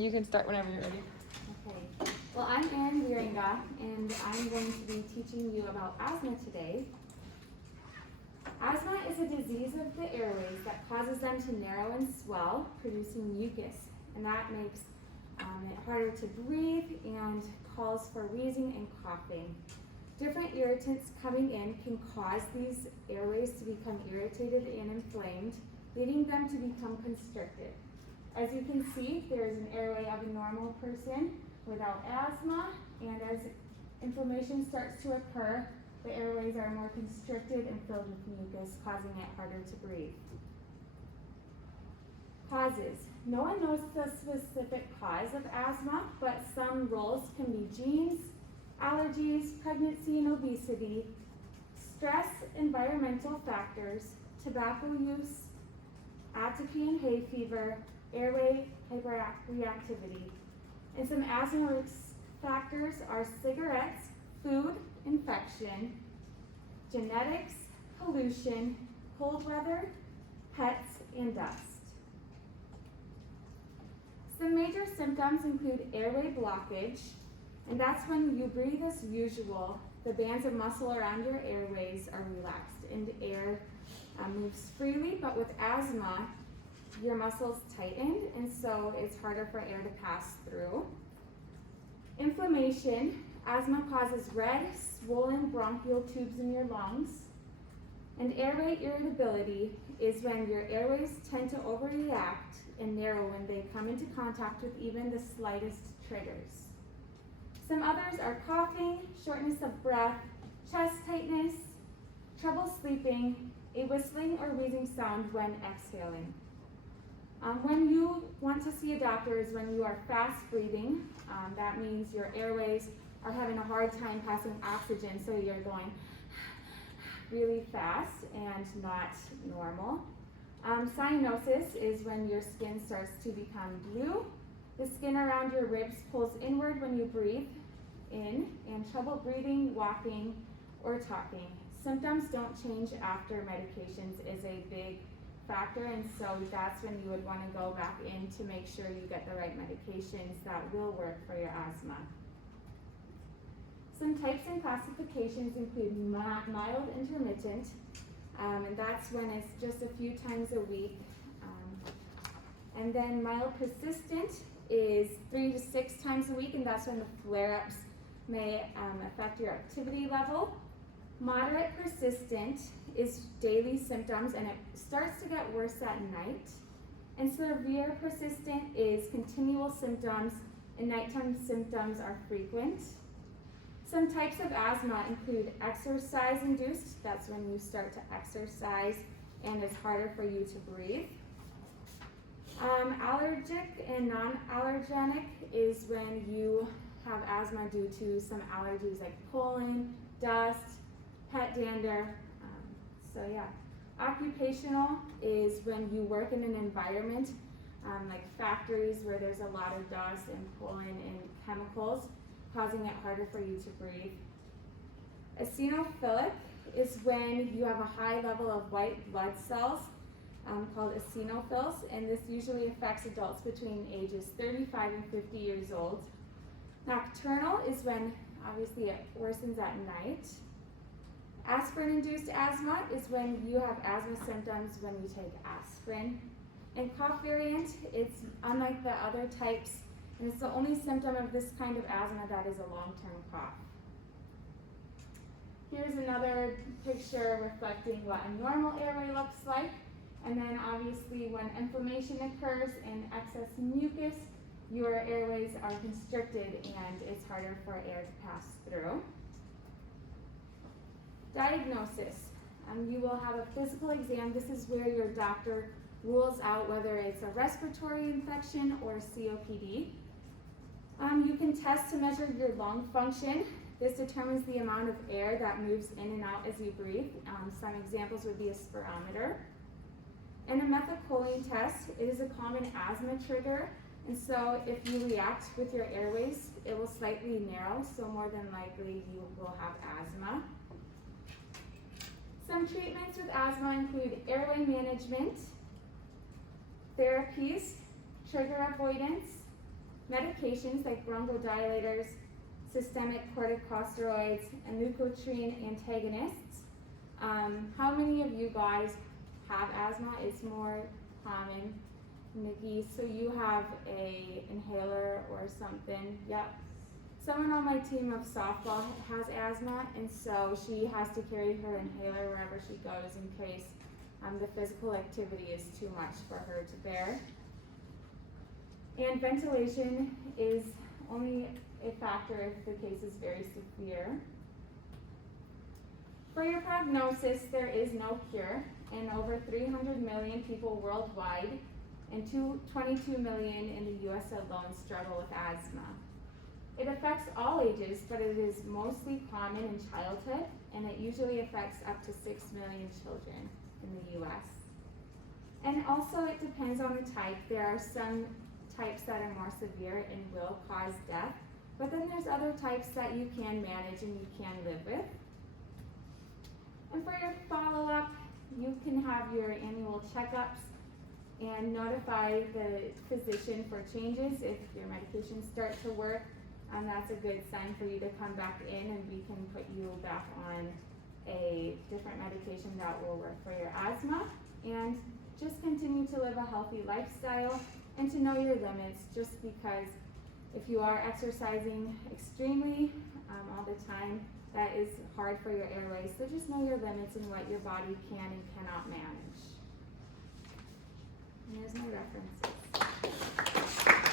You can start whenever you're ready. Okay. Well, I'm Erin Wieringa, and I'm going to be teaching you about asthma today. Asthma is a disease of the airways that causes them to narrow and swell, producing mucus, and that makes it harder to breathe and calls for wheezing and coughing. Different irritants coming in can cause these airways to become irritated and inflamed, leading them to become constricted. As you can see, there is an airway of a normal person without asthma, and as inflammation starts to occur, the airways are more constricted and filled with mucus, causing it harder to breathe. Causes. No one knows the specific cause of asthma, but some roles can be genes, allergies, pregnancy and obesity, stress, environmental factors, tobacco use, atopy and hay fever, airway hyperreactivity. And some asthma risk factors are cigarettes, food, infection, genetics, pollution, cold weather, pets, and dust. Some major symptoms include airway blockage, and that's when you breathe as usual. The bands of muscle around your airways are relaxed and air moves freely, but with asthma, your muscles tighten, and so it's harder for air to pass through. Inflammation. Asthma causes red, swollen bronchial tubes in your lungs. And airway irritability is when your airways tend to overreact and narrow when they come into contact with even the slightest triggers. Some others are coughing, shortness of breath, chest tightness, trouble sleeping, a whistling or wheezing sound when exhaling. When you want to see a doctor is when you are fast breathing. That means your airways are having a hard time passing oxygen, so you're going really fast and not normal. Cyanosis is when your skin starts to become blue. The skin around your ribs pulls inward when you breathe in, and trouble breathing, walking, or talking. Symptoms don't change after medications is a big factor, and so that's when you would want to go back in to make sure you get the right medications that will work for your asthma. Some types and classifications include mild intermittent, and that's when it's just a few times a week. And then mild persistent is 3 to 6 times a week, and that's when the flare-ups may affect your activity level. Moderate persistent is daily symptoms, and it starts to get worse at night. And severe persistent is continual symptoms, and nighttime symptoms are frequent. Some types of asthma include exercise-induced. That's when you start to exercise and it's harder for you to breathe. Allergic and non-allergenic is when you have asthma due to some allergies like pollen, dust, pet dander. Occupational is when you work in an environment like factories where there's a lot of dust and pollen and chemicals, causing it harder for you to breathe. Eosinophilic is when you have a high level of white blood cells called eosinophils, and this usually affects adults between ages 35 and 50 years old. Nocturnal is when obviously it worsens at night. Aspirin-induced asthma is when you have asthma symptoms when you take aspirin. And cough variant, it's unlike the other types, and it's the only symptom of this kind of asthma that is a long-term cough. Here's another picture reflecting what a normal airway looks like. And then obviously when inflammation occurs and excess mucus, your airways are constricted and it's harder for air to pass through. Diagnosis. You will have a physical exam. This is where your doctor rules out whether it's a respiratory infection or COPD. You can test to measure your lung function. This determines the amount of air that moves in and out as you breathe. Some examples would be a spirometer. And a methylcholine test, it is a common asthma trigger, and so if you react with your airways, it will slightly narrow, so more than likely you will have asthma. Some treatments with asthma include airway management, therapies, trigger avoidance, Medications like bronchodilators, systemic corticosteroids, and leukotriene antagonists. How many of you guys have asthma? It's more common. Nikki, so you have a inhaler or something? Yep. Someone on my team of softball has asthma, and so she has to carry her inhaler wherever she goes in case the physical activity is too much for her to bear. And ventilation is only a factor if the case is very severe. For your prognosis, there is no cure, and over 300 million people worldwide and 22 million in the US alone struggle with asthma. It affects all ages, but it is mostly common in childhood, and it usually affects up to 6 million children in the US. And also it depends on the type. There are some types that are more severe and will cause death, but then there's other types that you can manage and you can live with. And for your follow-up, you can have your annual checkups and notify the physician for changes if your medications start to work. That's a good sign for you to come back in, and we can put you back on a different medication that will work for your asthma. And just continue to live a healthy lifestyle and to know your limits, just because if you are exercising extremely all the time, that is hard for your airways. So just know your limits and what your body can and cannot manage. And there's my references.